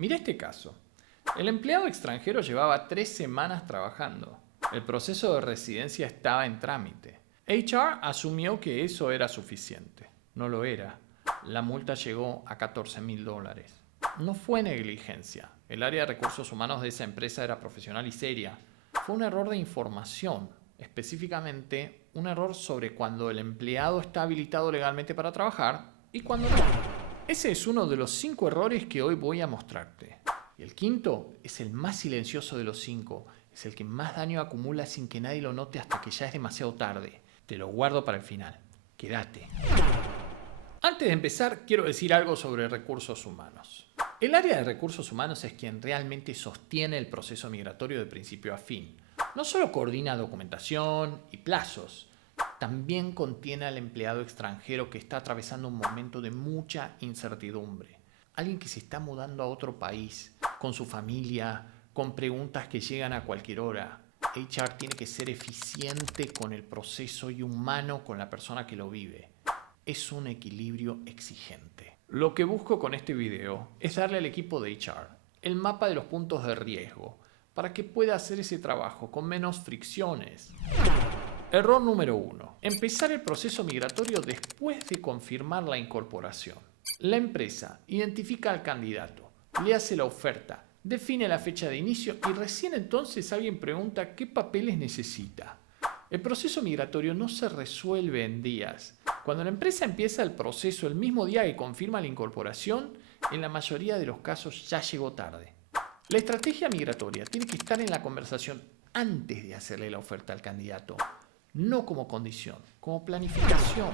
Mira este caso. El empleado extranjero llevaba 3 semanas trabajando. El proceso de residencia estaba en trámite. HR asumió que eso era suficiente. No lo era. La multa llegó a $14.000. No fue negligencia. El área de recursos humanos de esa empresa era profesional y seria. Fue un error de información, específicamente un error sobre cuando el empleado está habilitado legalmente para trabajar y cuando no. Ese es uno de los 5 errores que hoy voy a mostrarte. Y el quinto es el más silencioso de los 5. Es el que más daño acumula sin que nadie lo note hasta que ya es demasiado tarde. Te lo guardo para el final. Quédate. Antes de empezar, quiero decir algo sobre recursos humanos. El área de recursos humanos es quien realmente sostiene el proceso migratorio de principio a fin. No solo coordina documentación y plazos, también contiene al empleado extranjero que está atravesando un momento de mucha incertidumbre. Alguien que se está mudando a otro país, con su familia, con preguntas que llegan a cualquier hora. HR tiene que ser eficiente con el proceso y humano con la persona que lo vive. Es un equilibrio exigente. Lo que busco con este video es darle al equipo de HR el mapa de los puntos de riesgo para que pueda hacer ese trabajo con menos fricciones. Error número 1. Empezar el proceso migratorio después de confirmar la incorporación. La empresa identifica al candidato, le hace la oferta, define la fecha de inicio y recién entonces alguien pregunta qué papeles necesita. El proceso migratorio no se resuelve en días. Cuando la empresa empieza el proceso el mismo día que confirma la incorporación, en la mayoría de los casos ya llegó tarde. La estrategia migratoria tiene que estar en la conversación antes de hacerle la oferta al candidato, no como condición, como planificación.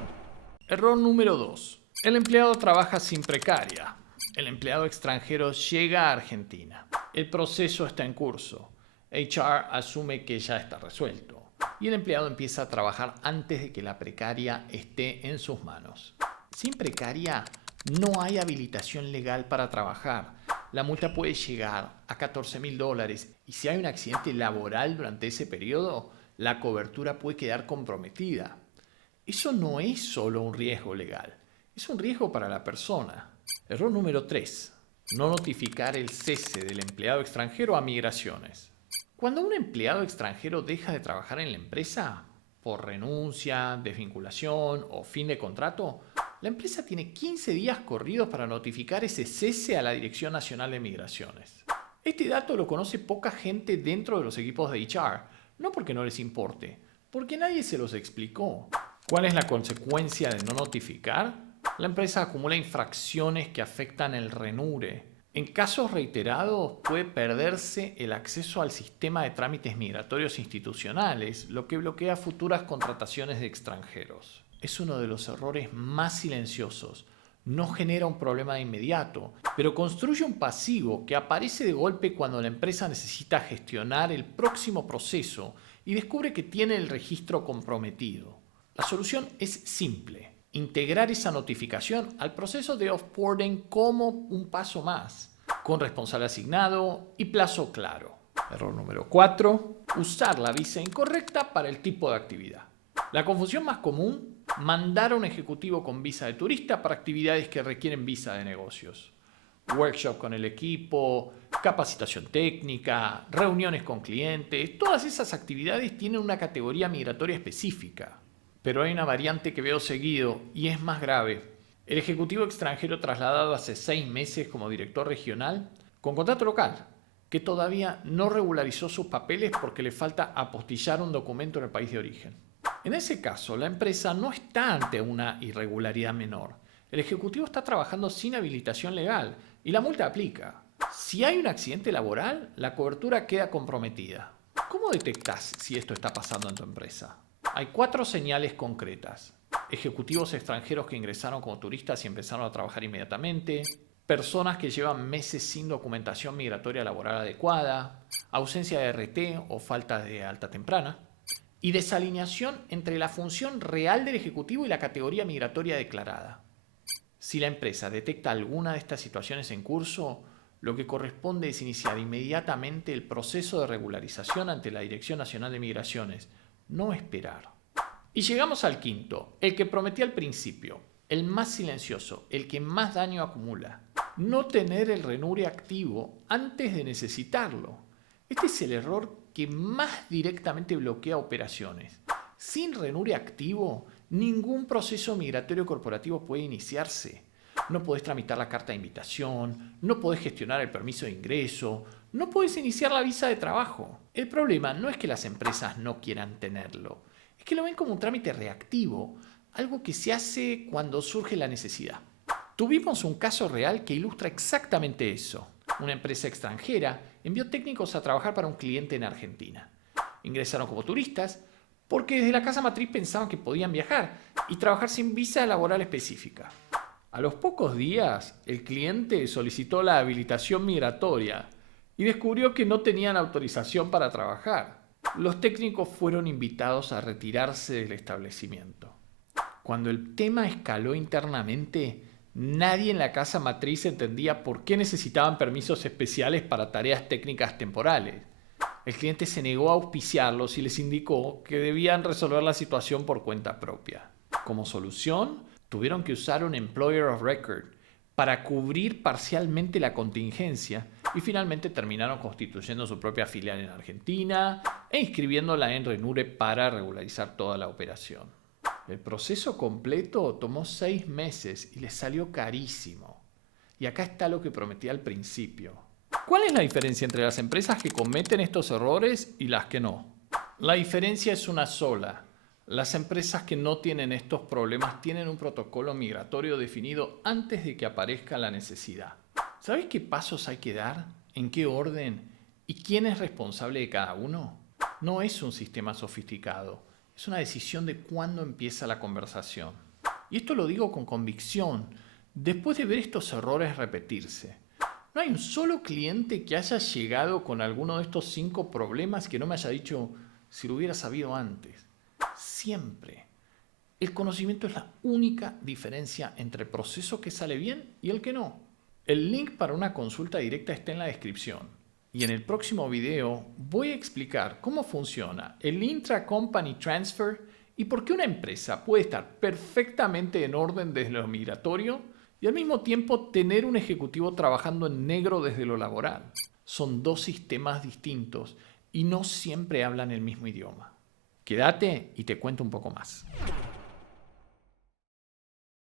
Error número 2. El empleado trabaja sin precaria. El empleado extranjero llega a Argentina. El proceso está en curso. HR asume que ya está resuelto. Y el empleado empieza a trabajar antes de que la precaria esté en sus manos. Sin precaria no hay habilitación legal para trabajar. La multa puede llegar a $14.000 y si hay un accidente laboral durante ese periodo, la cobertura puede quedar comprometida. Eso no es solo un riesgo legal, es un riesgo para la persona. Error número 3. No notificar el cese del empleado extranjero a migraciones. Cuando un empleado extranjero deja de trabajar en la empresa, por renuncia, desvinculación o fin de contrato, la empresa tiene 15 días corridos para notificar ese cese a la Dirección Nacional de Migraciones. Este dato lo conoce poca gente dentro de los equipos de HR, no porque no les importe, porque nadie se los explicó. ¿Cuál es la consecuencia de no notificar? La empresa acumula infracciones que afectan el RENURE. En casos reiterados puede perderse el acceso al sistema de trámites migratorios institucionales, lo que bloquea futuras contrataciones de extranjeros. Es uno de los errores más silenciosos. No genera un problema de inmediato, pero construye un pasivo que aparece de golpe cuando la empresa necesita gestionar el próximo proceso y descubre que tiene el registro comprometido. La solución es simple. Integrar esa notificación al proceso de offboarding como un paso más, con responsable asignado y plazo claro. Error número 4. Usar la visa incorrecta para el tipo de actividad. La confusión más común, mandar a un ejecutivo con visa de turista para actividades que requieren visa de negocios. Workshop con el equipo, capacitación técnica, reuniones con clientes, todas esas actividades tienen una categoría migratoria específica. Pero hay una variante que veo seguido y es más grave. El ejecutivo extranjero trasladado hace 6 meses como director regional con contrato local, que todavía no regularizó sus papeles porque le falta apostillar un documento en el país de origen. En ese caso, la empresa no está ante una irregularidad menor. El ejecutivo está trabajando sin habilitación legal y la multa aplica. Si hay un accidente laboral, la cobertura queda comprometida. ¿Cómo detectas si esto está pasando en tu empresa? Hay 4 señales concretas. Ejecutivos extranjeros que ingresaron como turistas y empezaron a trabajar inmediatamente. Personas que llevan meses sin documentación migratoria laboral adecuada. Ausencia de RT o falta de alta temprana. Y desalineación entre la función real del ejecutivo y la categoría migratoria declarada. Si la empresa detecta alguna de estas situaciones en curso, lo que corresponde es iniciar inmediatamente el proceso de regularización ante la Dirección Nacional de Migraciones, no esperar. Y llegamos al quinto, el que prometí al principio, el más silencioso, el que más daño acumula. No tener el Renure activo antes de necesitarlo. Este es el error que más directamente bloquea operaciones. Sin Renure activo, ningún proceso migratorio corporativo puede iniciarse. No podés tramitar la carta de invitación, no podés gestionar el permiso de ingreso, no podés iniciar la visa de trabajo. El problema no es que las empresas no quieran tenerlo, es que lo ven como un trámite reactivo, algo que se hace cuando surge la necesidad. Tuvimos un caso real que ilustra exactamente eso. Una empresa extranjera envió técnicos a trabajar para un cliente en Argentina. Ingresaron como turistas porque desde la casa matriz pensaban que podían viajar y trabajar sin visa laboral específica. A los pocos días, el cliente solicitó la habilitación migratoria y descubrió que no tenían autorización para trabajar. Los técnicos fueron invitados a retirarse del establecimiento. Cuando el tema escaló internamente, nadie en la casa matriz entendía por qué necesitaban permisos especiales para tareas técnicas temporales. El cliente se negó a auspiciarlos y les indicó que debían resolver la situación por cuenta propia. Como solución, tuvieron que usar un Employer of Record para cubrir parcialmente la contingencia y finalmente terminaron constituyendo su propia filial en Argentina e inscribiéndola en Renure para regularizar toda la operación. El proceso completo tomó 6 meses y les salió carísimo. Y acá está lo que prometí al principio. ¿Cuál es la diferencia entre las empresas que cometen estos errores y las que no? La diferencia es una sola. Las empresas que no tienen estos problemas tienen un protocolo migratorio definido antes de que aparezca la necesidad. ¿Sabes qué pasos hay que dar? ¿En qué orden? ¿Y quién es responsable de cada uno? No es un sistema sofisticado. Es una decisión de cuándo empieza la conversación. Y esto lo digo con convicción, después de ver estos errores repetirse. No hay un solo cliente que haya llegado con alguno de estos 5 problemas que no me haya dicho si lo hubiera sabido antes. Siempre. El conocimiento es la única diferencia entre el proceso que sale bien y el que no. El link para una consulta directa está en la descripción. Y en el próximo video voy a explicar cómo funciona el Intra-Company Transfer y por qué una empresa puede estar perfectamente en orden desde lo migratorio y al mismo tiempo tener un ejecutivo trabajando en negro desde lo laboral. Son 2 sistemas distintos y no siempre hablan el mismo idioma. Quédate y te cuento un poco más.